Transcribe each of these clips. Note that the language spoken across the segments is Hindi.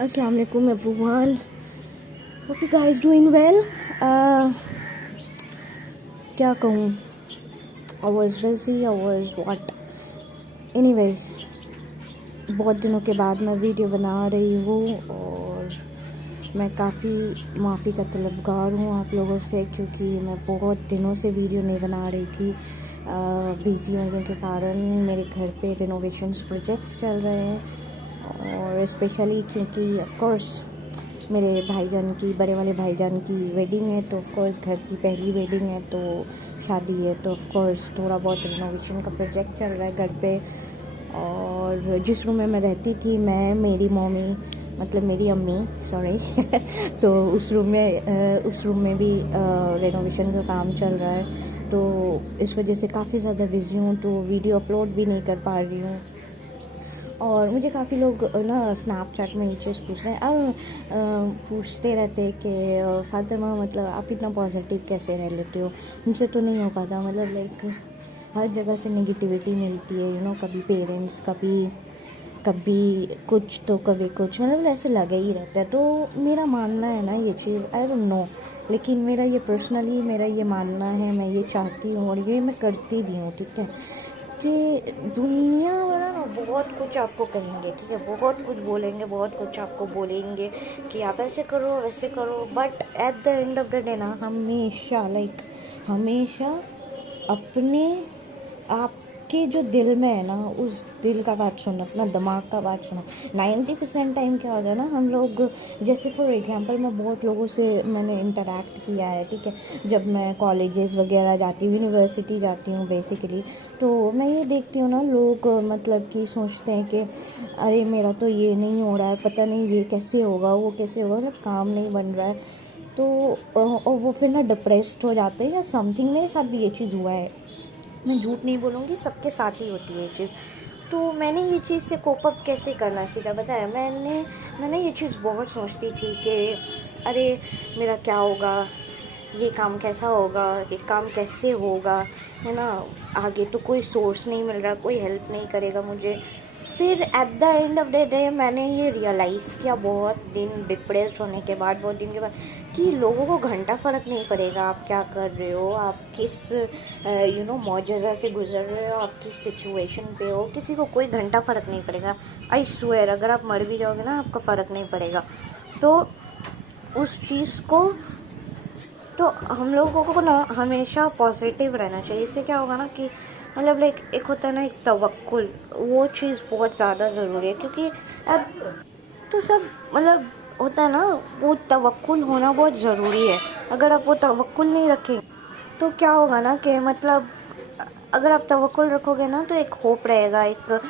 Assalamu alaikum everyone. Hope you guys doing well. क्या कहूँ, I was busy, I was what. Anyways, बहुत दिनों के बाद मैं वीडियो बना रही हूँ और मैं काफ़ी माफ़ी का तलबगार हूँ आप लोगों से, क्योंकि मैं बहुत दिनों से वीडियो नहीं बना रही थी। बिज़ी होने के कारण मेरे घर पे रिनोवेशंस प्रोजेक्ट्स चल रहे हैं, और स्पेशली क्योंकि ऑफ कोर्स मेरे भाईजान की, बड़े वाले भाईजान की वेडिंग है, तो ऑफ कोर्स घर की पहली वेडिंग है, तो शादी है, तो ऑफ कोर्स थोड़ा बहुत रिनोवेशन का प्रोजेक्ट चल रहा है घर पे। और जिस रूम में मैं रहती थी, मैं, मेरी मम्मी, मतलब मेरी अम्मी, सॉरी तो उस रूम में भी रिनोवेशन का काम चल रहा है, तो इस वजह से काफ़ी ज़्यादा बिज़ी हूँ, तो वीडियो अपलोड भी नहीं कर पा रही हूँ। और मुझे काफ़ी लोग ना स्नैपचैट में ये चीज़ पूछते रहते हैं कि फातिमा, मतलब आप इतना पॉजिटिव कैसे रह लेते हो, मुझसे तो नहीं हो पाता। मतलब लाइक हर जगह से नेगेटिविटी मिलती है, कभी पेरेंट्स, कभी कुछ तो कभी कुछ, मतलब ऐसे लगे ही रहता है। तो मेरा मानना है ना, ये चीज़ आई डोंट नो, लेकिन मेरा ये पर्सनली मेरा ये मानना है, मैं ये चाहती हूँ और ये मैं करती भी हूँ, ठीक है, कि दुनिया वाला ना बहुत कुछ आपको कहेंगे, ठीक है, बहुत कुछ बोलेंगे, बहुत कुछ आपको बोलेंगे कि आप ऐसे करो वैसे करो, but at the end of the day ना हमेशा अपने आपके जो दिल में है ना, उस दिल का बात सुनो, अपना दिमाग का बात सुनो। 90% टाइम क्या होता है ना, हम लोग, जैसे फॉर एग्जांपल मैं बहुत लोगों से मैंने इंटरेक्ट किया है, ठीक है, जब मैं कॉलेजेस वगैरह जाती हूँ, यूनिवर्सिटी जाती हूँ बेसिकली, तो मैं ये देखती हूँ ना, लोग मतलब कि सोचते हैं कि अरे मेरा तो ये नहीं हो रहा है, पता नहीं ये कैसे होगा, वो कैसे होगा, मतलब काम नहीं बन रहा है, तो और वो फिर ना डिप्रेस्ड हो जाते हैं या समथिंग। मेरे साथ भी ये चीज़ हुआ है, मैं झूठ नहीं बोलूँगी, सबके साथ ही होती है ये चीज़। तो मैंने ये चीज़ से कोप अप कैसे करना सीखा, बताया मैंने ये चीज़ बहुत सोचती थी कि अरे मेरा क्या होगा, ये काम कैसा होगा, ये काम कैसे होगा, है ना, आगे तो कोई सोर्स नहीं मिल रहा, कोई हेल्प नहीं करेगा मुझे। फिर eight the end of the day मैंने ये रियलाइज़ किया बहुत दिन डिप्रेस्ड होने के बाद, बहुत दिन के बाद, कि लोगों को घंटा फ़र्क नहीं पड़ेगा आप क्या कर रहे हो, आप किस मौजज़ा से गुजर रहे हो, आप किस सिचुएशन पे हो, किसी को कोई घंटा फ़र्क नहीं पड़ेगा। आई स्वेयर, अगर आप मर भी जाओगे ना, आपका फ़र्क नहीं पड़ेगा। तो उस चीज़ को, तो हम लोगों को ना हमेशा पॉजिटिव रहना चाहिए। इससे क्या होगा ना कि मतलब लाइक एक होता है ना एक तवक्कुल, वो चीज़ बहुत ज़्यादा ज़रूरी है, क्योंकि अब तो सब मतलब होता है ना, वो तवक्कुल होना बहुत ज़रूरी है। अगर आप वो तवक्कुल नहीं रखेंगे तो क्या होगा ना कि मतलब अगर आप तवक्कुल रखोगे ना, तो एक होप रहेगा, एक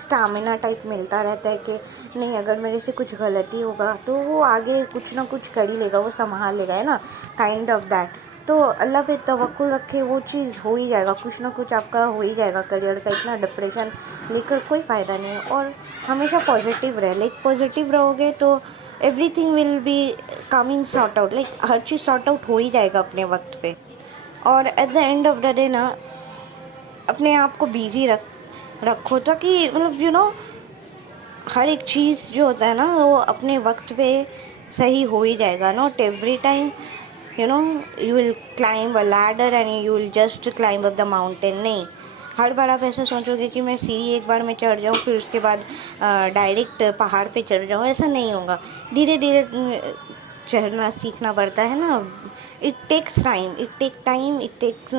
स्टामिना टाइप मिलता रहता है कि नहीं, अगर मेरे से कुछ गलती होगा तो वो आगे कुछ ना कुछ कर ही लेगा, वो संभाल लेगा, है ना, काइंड ऑफ दैट। तो अल्लाह पे तवक्कुल रखे, वो चीज़ हो ही जाएगा, कुछ ना कुछ आपका हो ही जाएगा करियर का। इतना डिप्रेशन लेकर कोई फ़ायदा नहीं है, और हमेशा पॉजिटिव रहे, लाइक पॉजिटिव रहोगे तो everything will be coming sort out, like her cheese sort out हो ही जाएगा अपने वक्त पे। और at the end of the day ना अपने आप को बिजी रखो, ताकि मतलब हर एक चीज़ जो होता है ना, वो अपने वक्त पे सही हो ही जाएगा। Not every time you will climb a ladder and you will just climb up the mountain. नहीं, हर बार आप ऐसा सोचोगे कि मैं सीढ़ी एक बार में चढ़ जाऊँ, फिर उसके बाद डायरेक्ट पहाड़ पे चढ़ जाऊँ, ऐसा नहीं होगा। धीरे धीरे चढ़ना सीखना पड़ता है ना। It takes time, it takes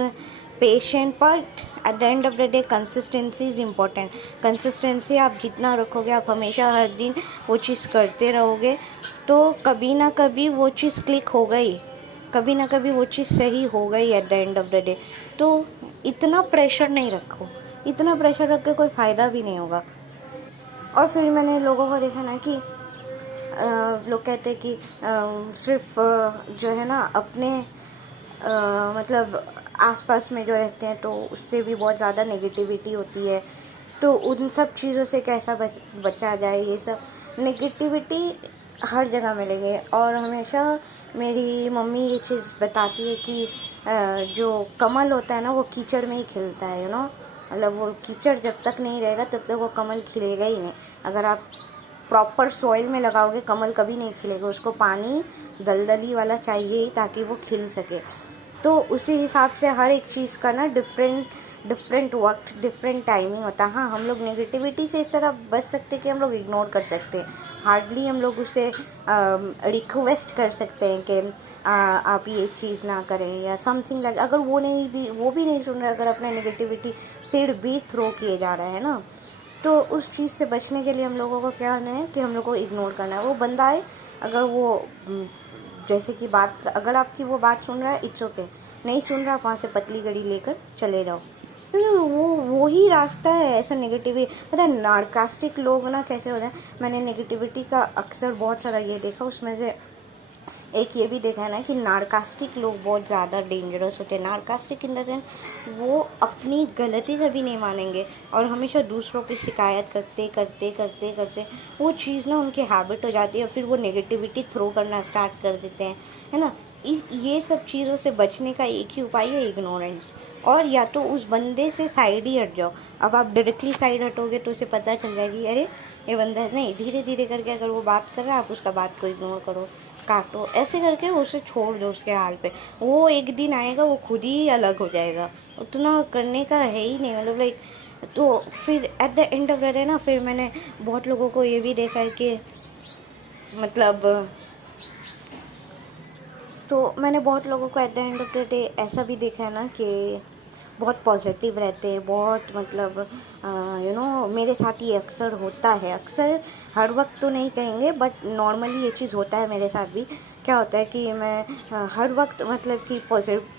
patient, but at the end of the day consistency is important. Consistency आप जितना रखोगे, आप हमेशा हर दिन वो चीज़ करते रहोगे, तो कभी ना कभी वो चीज़ क्लिक हो गई, कभी ना कभी वो चीज़ सही हो गई eight the end of the day. तो इतना प्रेशर नहीं रखो, इतना प्रेशर रख के कोई फ़ायदा भी नहीं होगा। और फिर मैंने लोगों को देखा ना कि लोग कहते हैं कि सिर्फ जो है ना अपने मतलब आसपास में जो रहते हैं, तो उससे भी बहुत ज़्यादा नेगेटिविटी होती है, तो उन सब चीज़ों से कैसा बचा जाए। ये सब नेगेटिविटी हर जगह मिलेगी, और हमेशा मेरी मम्मी ये चीज़ बताती है कि जो कमल होता है ना, वो कीचड़ में ही खिलता है, मतलब वो कीचड़ जब तक नहीं रहेगा तब तक वो कमल खिलेगा ही नहीं। अगर आप प्रॉपर सॉइल में लगाओगे कमल कभी नहीं खिलेगा, उसको पानी दलदली वाला चाहिए ही ताकि वो खिल सके। तो उसी हिसाब से हर एक चीज़ का ना डिफरेंट वक्त, डिफरेंट टाइमिंग होता है। हाँ, हम लोग नेगेटिविटी से इस तरह बच सकते हैं कि हम लोग इग्नोर कर सकते हैं, हार्डली हम लोग उसे रिक्वेस्ट कर सकते हैं कि आप ये चीज़ ना करें या समथिंग लाइक। अगर वो भी नहीं सुन रहा, अगर अपना नेगेटिविटी फिर भी थ्रो किए जा रहा है ना, तो उस चीज़ से बचने के लिए हम लोगों को क्या करना है कि हम लोग को इग्नोर करना है। वो बंदा है, अगर वो जैसे कि बात, अगर आपकी वो बात सुन रहा है इट्स ओके, नहीं सुन रहा वहाँ से पतली गड़ी लेकर चले जाओ, क्योंकि वो ही रास्ता है। ऐसा नेगेटिविटी, पता है नार्कास्टिक लोग ना कैसे होते हैं, मैंने नेगेटिविटी का अक्सर बहुत सारा ये देखा, उसमें से एक ये भी देखा है ना कि नार्कास्टिक लोग बहुत ज़्यादा डेंजरस होते हैं। नार्कास्टिक इन द सेंस वो अपनी गलती कभी नहीं मानेंगे और हमेशा दूसरों की शिकायत करते करते करते करते वो चीज़ ना उनकी हैबिट हो जाती है, फिर वो नेगेटिविटी थ्रो करना स्टार्ट कर देते हैं, है ना। ये सब चीज़ों से बचने का एक ही उपाय है इग्नोरेंस, और या तो उस बंदे से साइड ही हट जाओ। अब आप डायरेक्टली साइड हटोगे तो उसे पता चल जाएगी अरे ये बंदा है, नहीं, धीरे धीरे करके अगर वो बात कर रहा है आप उसका बात को इग्नोर करो, काटो, ऐसे करके उसे छोड़ दो उसके हाल पे। वो एक दिन आएगा वो खुद ही अलग हो जाएगा, उतना करने का है ही नहीं, मतलब लाइक। तो फिर eight the end of the day ना, फिर मैंने बहुत लोगों को ये भी देखा है कि मतलब, तो मैंने बहुत लोगों को eight the end of the day ऐसा भी देखा है ना कि बहुत पॉजिटिव रहते हैं, बहुत मतलब मेरे साथ ये अक्सर होता है, अक्सर हर वक्त तो नहीं कहेंगे बट नॉर्मली ये चीज़ होता है मेरे साथ भी। क्या होता है कि मैं हर वक्त मतलब कि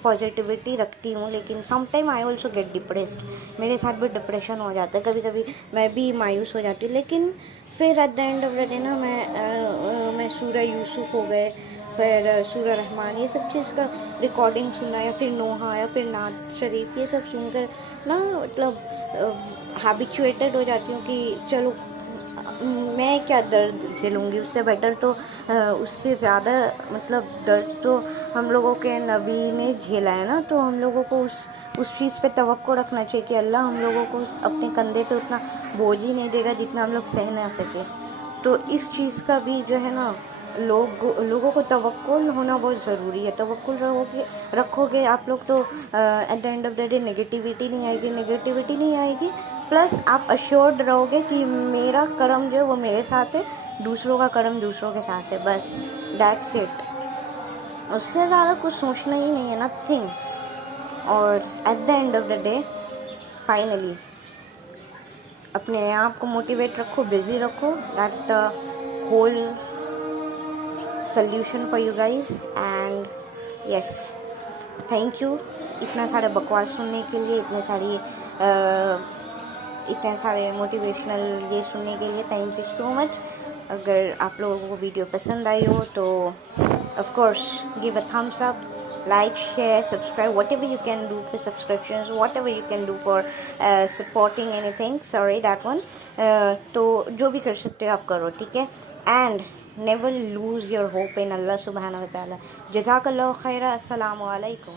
पॉजिटिविटी रखती हूँ, लेकिन some time I also get depressed, मेरे साथ भी डिप्रेशन हो जाता है, कभी कभी मैं भी मायूस हो जाती हूँ। लेकिन फिर eight the end of the day ना मैं सूरह यूसुफ हो गए, फिर सूरह रहमान, ये सब चीज़ का रिकॉर्डिंग सुनना, या फिर नोहा या फिर नात शरीफ, ये सब सुनकर ना मतलब हैबिचुएटेड हो जाती हूँ कि चलो मैं क्या दर्द झेलूँगी, उससे बेटर तो उससे ज़्यादा मतलब दर्द तो हम लोगों के नबी ने झेला है ना, तो हम लोगों को उस चीज़ पे तवक्को रखना चाहिए कि अल्लाह हम लोगों को अपने कंधे पे उतना बोझ ही नहीं देगा जितना हम लोग सह ना सके। तो इस चीज़ का भी जो है ना, लोगों को तवक्कुल होना बहुत ज़रूरी है। तवक्कुल रखोगे आप लोग तो eight the end of the day negativity नहीं आएगी, प्लस आप अश्योर्ड रहोगे कि मेरा कर्म जो है वो मेरे साथ है, दूसरों का कर्म दूसरों के साथ है, बस दैट्स इट। उससे ज़्यादा कुछ सोचना ही नहीं है, नथिंग। और at the end of the day finally अपने आप को मोटिवेट रखो, बिजी रखो, that's the whole solution for you guys। and yes, thank you इतना सारा बकवास सुनने के लिए, इतने सारे मोटिवेशनल ये सुनने के लिए थैंक यू सो मच। अगर आप लोगों को वीडियो पसंद आई हो तो of course give a thumbs up, like, share, subscribe, whatever you can do for subscriptions, whatever you can do for supporting anything, sorry that one, तो जो भी कर सकते हो आप करो, ठीक है। and never lose your hope in Allah subhanahu wa ta'ala। जज़ाकल्लाहु Khaira. अस्सलामु अलैकुम।